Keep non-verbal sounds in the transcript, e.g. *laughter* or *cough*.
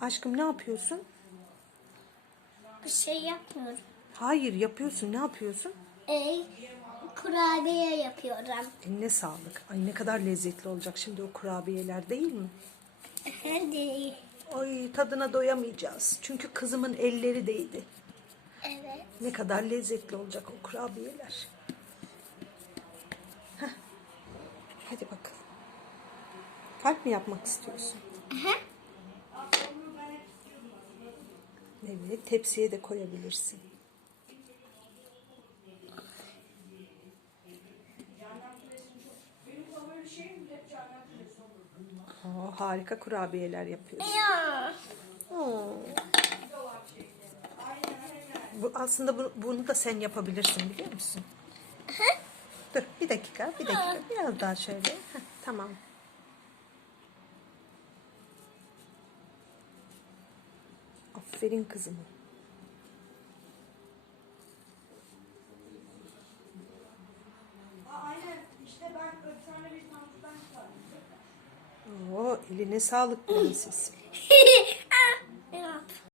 Aşkım ne yapıyorsun? Bir şey yapmıyorum. Hayır yapıyorsun. Ne yapıyorsun? E, kurabiye yapıyorum. Eline sağlık. Ay ne kadar lezzetli olacak şimdi o kurabiyeler değil mi? Hadi. Ay tadına doyamayacağız. Çünkü kızımın elleri değdi. Evet. Ne kadar lezzetli olacak o kurabiyeler. Heh. Hadi bakalım. Kalp mi yapmak istiyorsun? Aha. Evet, tepsiye de koyabilirsin. Oo, harika kurabiyeler yapıyorsun. Ya. Oo. Bu, aslında bu- bunu da sen yapabilirsin biliyor musun? Dur bir dakika, bir dakika. Biraz daha şöyle. Heh, tamam. Aferin kızım. Aynen işte ben bir tane bir tane ben çıkardım. Oo, eline sağlık prenses. *laughs*